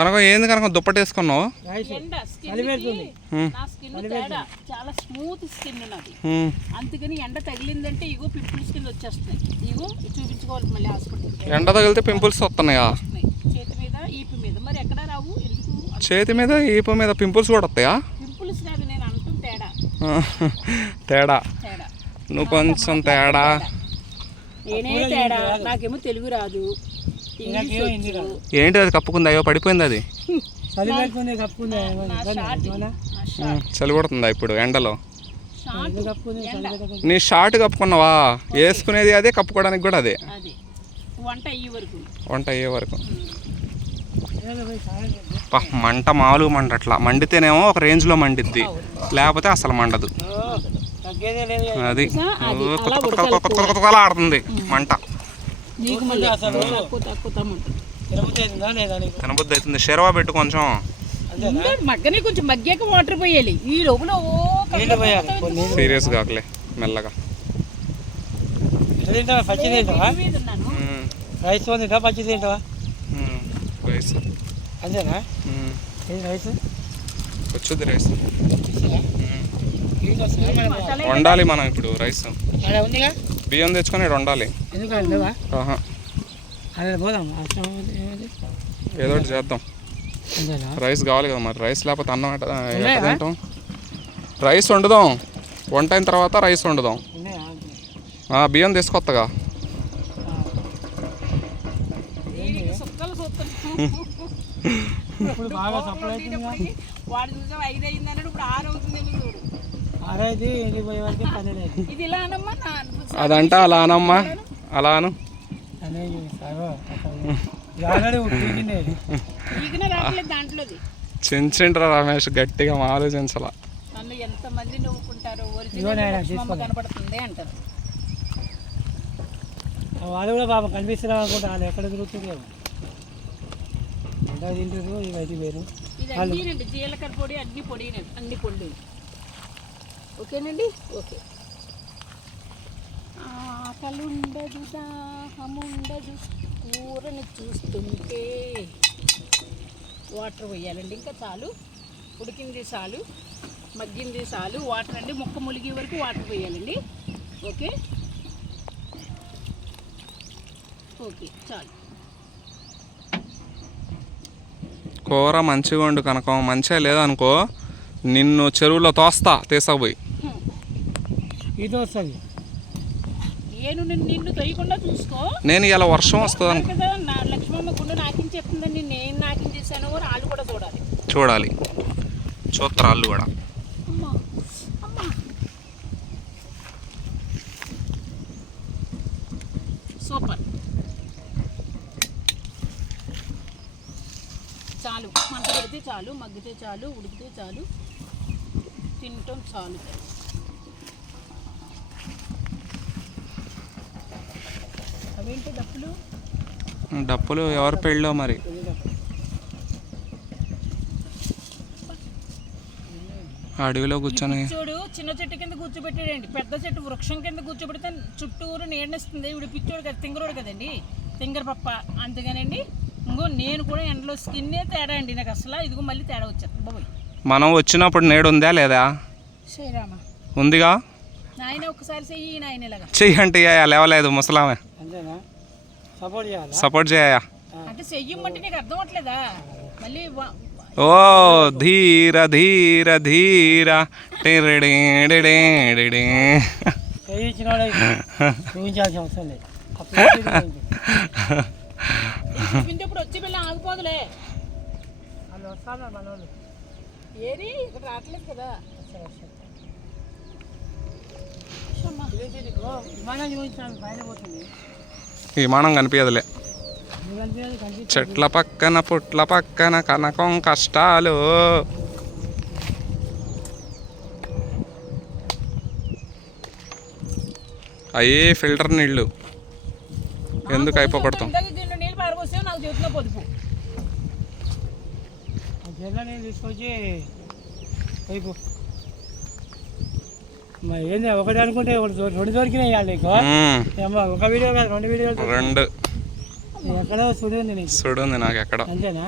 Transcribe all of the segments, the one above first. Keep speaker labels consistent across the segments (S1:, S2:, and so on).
S1: కనుక ఏంది కనుక దుప్పటి వేసుకున్నావు
S2: రైస్
S3: ఎండ స్కిన్
S2: చలి పెడుతుంది.
S3: నా స్కిన్ తేడా. చాలా స్మూత్ స్కిన్ నాది.
S1: ఉమ్.
S3: అందుకని ఎండ తగిలిందంటే ఇగో పింపుల్స్ కింద వచ్చేస్తున్నాయి. ఇగో చూపించుకోవాలి మళ్ళీ హాస్పిటల్
S1: ఎండ తగిలితే పింపుల్స్ వస్తున్నాయా?
S3: చేతి మీద ఈపు మీద. మరి ఎక్కడ రావు? ఎందుకు?
S1: చేతి మీద ఈపు మీద పింపుల్స్ కూడా వస్తాయా?
S3: పింపుల్స్ కాదు నేను అంటాం తేడా.
S1: తేడా.
S3: తేడా.
S1: నువ్వు కొంచెం తేడా.
S3: నేనే తేడా. నాకేమో తెలుగు రాదు.
S1: ఏంటి అది కప్పుకుంది అయ్యో పడిపోయింది అది
S2: చలి
S1: కొడుతుందా ఇప్పుడు ఎండలో నీ షార్ట్ కప్పుకున్నావా వేసుకునేది అదే కప్పుకోవడానికి కూడా అదే
S3: అది వంట అయ్యే వరకు
S1: మంట మామూలుగా మంట అట్లా మండితేనేమో ఒక రేంజ్లో మండిద్ది లేకపోతే అసలు మండదు. అది కొత్త కొత్త కొత్త కొత్త ఆడుతుంది మంట
S3: నీకు మళ్ళీ
S2: అసలు.
S3: తక్కువ తక్కువ తమ్ముంటుంది
S2: తిరుపతి అవుతుందా
S1: షెరవా పెట్టు కొంచెం.
S3: మగ్గని కొంచెం మగ్గాక వాటర్ పోయాలి. ఈ లోపల
S1: సీరియస్ కాకలే మెల్లగా.
S2: పచ్చి తింటావా? రైస్ తింటావా? పచ్చి తింటావా?
S1: రైస్.
S2: అంతేనా? ఏది రైస్?
S1: వచ్చుద్ది రైస్. వండాలి మనం ఇప్పుడు రైస్.
S2: ఉందిగా?
S1: బియ్యం తెచ్చుకొని
S2: అష్టం ఏమది
S1: ఏదో ఒకటి చేద్దాం. రైస్ కావాలి కదా మరి రైస్ లేకపోతే అన్నం? తింటాం? రైస్ వండుదాం. వంట అయిన తర్వాత రైస్ వండుదాం. బియ్యం తీసుకొత్తగా.
S2: ఇప్పుడు బాగా సప్లై
S3: వాడు ఐదు అయింది అన్నాడు ఇప్పుడు ఆరు అవుతుందేమో
S1: అదంట అలా అనమ్మా? అలా అను. చించింట్రా రమేష్ గట్టిగా ఆలోచించాల.
S2: వాళ్ళు కూడా పాపం అనుకుంటా వాళ్ళు ఎక్కడ తిరుగుతుంది ఎంత తింటారు ఇవి అయితే వేరు
S3: జీలకర్ర పొడి అన్ని పొడినండి అన్ని పొడి ఓకేనండి? ఓకే. ఆకలుండదు దాహముండదు కూరని చూస్తుంటే వాటర్ పోయాలండి. ఇంకా చాలు. ఉడికింది చాలు. మగ్గింది చాలు. వాటర్ అండి. ముక్క ములిగే వరకు వాటర్ పోయాలండి. ఓకే? ఓకే చాలు.
S1: కూర మంచిగా వండు కనకం. మంచిగా లేదనుకో నిన్ను చెరువులో తోస్తా తీసకపోయి.
S2: ఇది వస్తుంది
S3: నేను నిన్ను తొయ్యకుండా చూసుకో.
S1: నేను ఇలా వర్షం వస్తుంది
S3: కదా నా లక్ష్మమ్మ గుండు చెప్తుందని నేను నాకించేసాను వాళ్ళు కూడా చూడాలి.
S1: చూడాలి. చూస్తారు వాళ్ళు కూడా.
S3: అమ్మా అమ్మా. సూపర్. చాలు. మంట పెడితే చాలు మగ్గితే చాలు ఉడికితే చాలు. తినటం చాలు. డప్పులు?
S1: ఎవరు పెళ్ళో మరి? అడవిలో కూర్చొని.
S3: చూడు చిన్న చెట్టు కింద కూర్చోబెట్టాడండి. పెద్ద చెట్టు వృక్షం కింద కూర్చోబెడితే చుట్టూరు నీడనిస్తుంది. ఇప్పుడు పిచ్చోడు కదా తింగరోడు కదండి. తింగర పప్ప అందుకనండి ఇంకో నేను కూడా ఎండలో స్కిన్నే తేడా అండి. నాకు అసలు ఇదిగో మళ్ళీ తేడా వచ్చేస్తుంది. బాబోయ్.
S1: మనం వచ్చినప్పుడు నేడు ఉందా లేదా?
S3: శ్రీరామ.
S1: ఉందిగా?
S3: నాయన ఒక్కసారి చెయ్యి నాయన ఇలాగా.
S1: చెయ్యి అంటే లేవలేదు ముసలామే.
S2: సపోర్ట్
S1: చేయ
S3: అంటే చెయ్యమంటే నీకు అర్థం అవట్లేదా మళ్ళీ వా-
S1: ఓ ధీర ధీర ధీర.
S3: రావట్లేదు కదా?
S2: విమానం చూపించాను పైన పోతుంది.
S1: విమానం కనిపించదులే. చెట్ల పక్కన పుట్ల పక్కన కనకం కష్టాలు. అయ్యే ఫిల్టర్ నీళ్ళు. ఎందుకు అయిపోకూడతాం
S3: ఇందాక గిన్నె నీళ్ళు పారబోసావు నాకు చేతిలో పొదుపు
S2: ఆ జల్లని తీసుకొచ్చి వైపు మరి ఏంది ఒకటి అనుకుంటే రెండు దొరికినాయి నీకు? ఒక వీడియో కాదు రెండు వీడియోలు
S1: రెండు.
S2: ఎక్కడో సుడి ఉంది నీకు.
S1: చూడుంది నాకు ఎక్కడ.
S2: అంతేనా.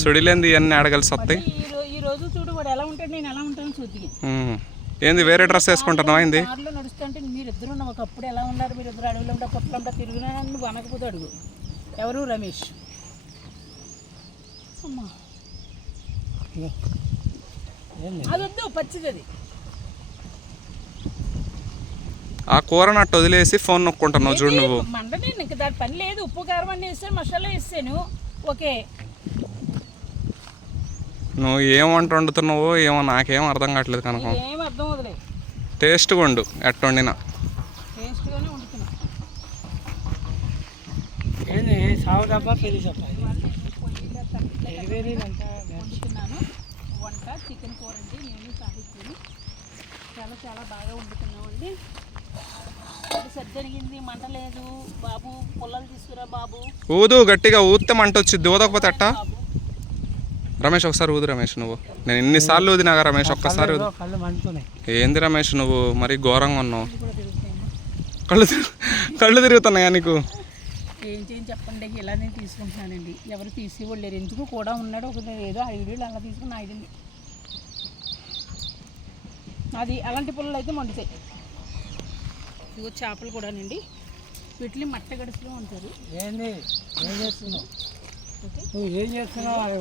S1: సుడిలేంది ఇవన్నీ ఆడగలిసి వస్తాయి.
S3: ఈ రోజు చూడు వాడు ఎలా ఉంటాడు నేను ఎలా ఉంటాను చూద్ది.
S1: ఏంది వేరే డ్రెస్ వేసుకుంటున్నావా ఏంది?
S3: కార్లో నడుస్తుంటే మీరిద్దరు ఒకప్పుడు ఎలా ఉన్నారు మీరిద్దరు అడవిలో ఉంటా పుట్టలో ఉంటా తిరుగునా నువ్వు అనకపోతే అడుగు. ఎవరు? రమేష్. అమ్మా. అది వద్దు పచ్చిది అది
S1: ఆ కూర నట్టు వదిలేసి ఫోన్ నొక్కుంటున్నావు చూడు నువ్వు.
S3: మండనే దాని పని లేదు. ఉప్పు కారం అన్నీ వేసాను మసాలా వేసాను ఓకే.
S1: నువ్వు ఏం వంట వండుతున్నావో ఏమో నాకేం అర్థం కావట్లేదు కనుక.
S3: ఏం అర్థం వదిలే.
S1: టేస్ట్గా వండు ఎట్ట వండినా.
S3: టేస్ట్గానే వండుతున్నా.
S2: ఏంది? డబ్బా పెళ్ళి
S3: వండుతున్నాను. వంట చికెన్ కూర అండి. నేను సాహిత్యం. చాలా చాలా బాగా వండుతున్నామండి అది సర్దరిగింది మంట లేదు. బాబు పుల్లలు తీసుకురా బాబు.
S1: ఊదు గట్టిగా ఊదితే మంట వచ్చింది ఊదకపోతే
S3: బాబు
S1: రమేష్ ఒకసారి ఊదు రమేష్ నువ్వు. నేను ఎన్నిసార్లు ఊదినాగా రమేష్ ఒక్కసారి ఊదు. ఏంది రమేష్ నువ్వు? మరీ ఘోరంగా ఉన్నావు. కళ్ళు తిరుగు కళ్ళు తిరుగుతున్నాయా నీకు?
S3: ఏం చేయని చెప్పండి ఇలా నేను తీసుకుంటున్నానండి? ఎవరు తీసేవాళ్ళు లేరు ఎందుకు కూడా ఉన్నాడు ఒక ఏదో ఐదు అలా తీసుకుని ఐదండి అది అలాంటి పుల్లలు అయితే మండుతాయి. ఇగో చేపలు కూడానండి. వీటిని మట్ట గడుసులో ఉంటారు
S2: ఏంది? ఏం చేస్తున్నావు?
S3: ఓకే.
S2: నువ్వు ఏం చేస్తున్నావు? అది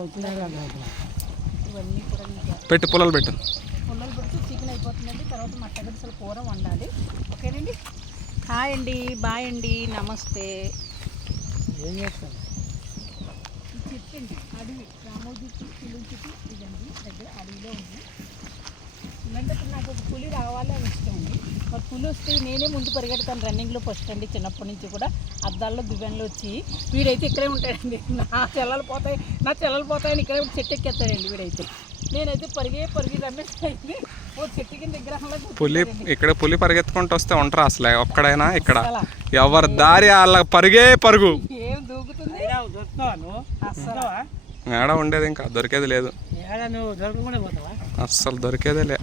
S3: ఇవన్నీ కూడా
S1: పెట్టు పొలాలు పెట్టు.
S3: పుల్లలు పెడితే చికెన్ అయిపోతుందండి. తర్వాత మట్ట గడుసుల కూర వండాలి. ఓకేనండి? హాయ్ అండి బాయ్ అండి నమస్తే.
S2: ఏం
S3: చెట్టు అండి అడవి. రామోజీ చెట్టు ఇదండి. దగ్గర అడవిలో ఉంది. ఇప్పుడు నాకు ఒక పులి రావాలి అని ఇష్టం అండి మరి పులి వస్తే నేనే ముందు పరిగెడతాను రన్నింగ్లో ఫస్ట్ అండి. చిన్నప్పటి నుంచి కూడా అద్దాల్లో దివ్యంలో వచ్చి వీడైతే ఇక్కడే ఉంటాడండి. నా చెల్లలు పోతాయి నా చెల్లలు పోతాయని ఇక్కడే చెట్టు ఎక్కేస్తాడండి వీడైతే. నేనైతే పరిగే పరిగి అయితే ఓ చెట్టు కింద విగ్రహంలో
S1: పులి ఇక్కడ పులి పరిగెత్తుకుంటూ వస్తే ఉంటారా అసలు? ఒక్కడైనా ఇక్కడ.
S3: అలా
S1: ఎవరి దారి వాళ్ళ పరుగే పరుగు.
S3: ఏం దూకుతుంది?
S2: ఏడా
S1: ఏడ ఉండేది ఇంకా? దొరికేది లేదు. అస్సలు దొరికేదే లే.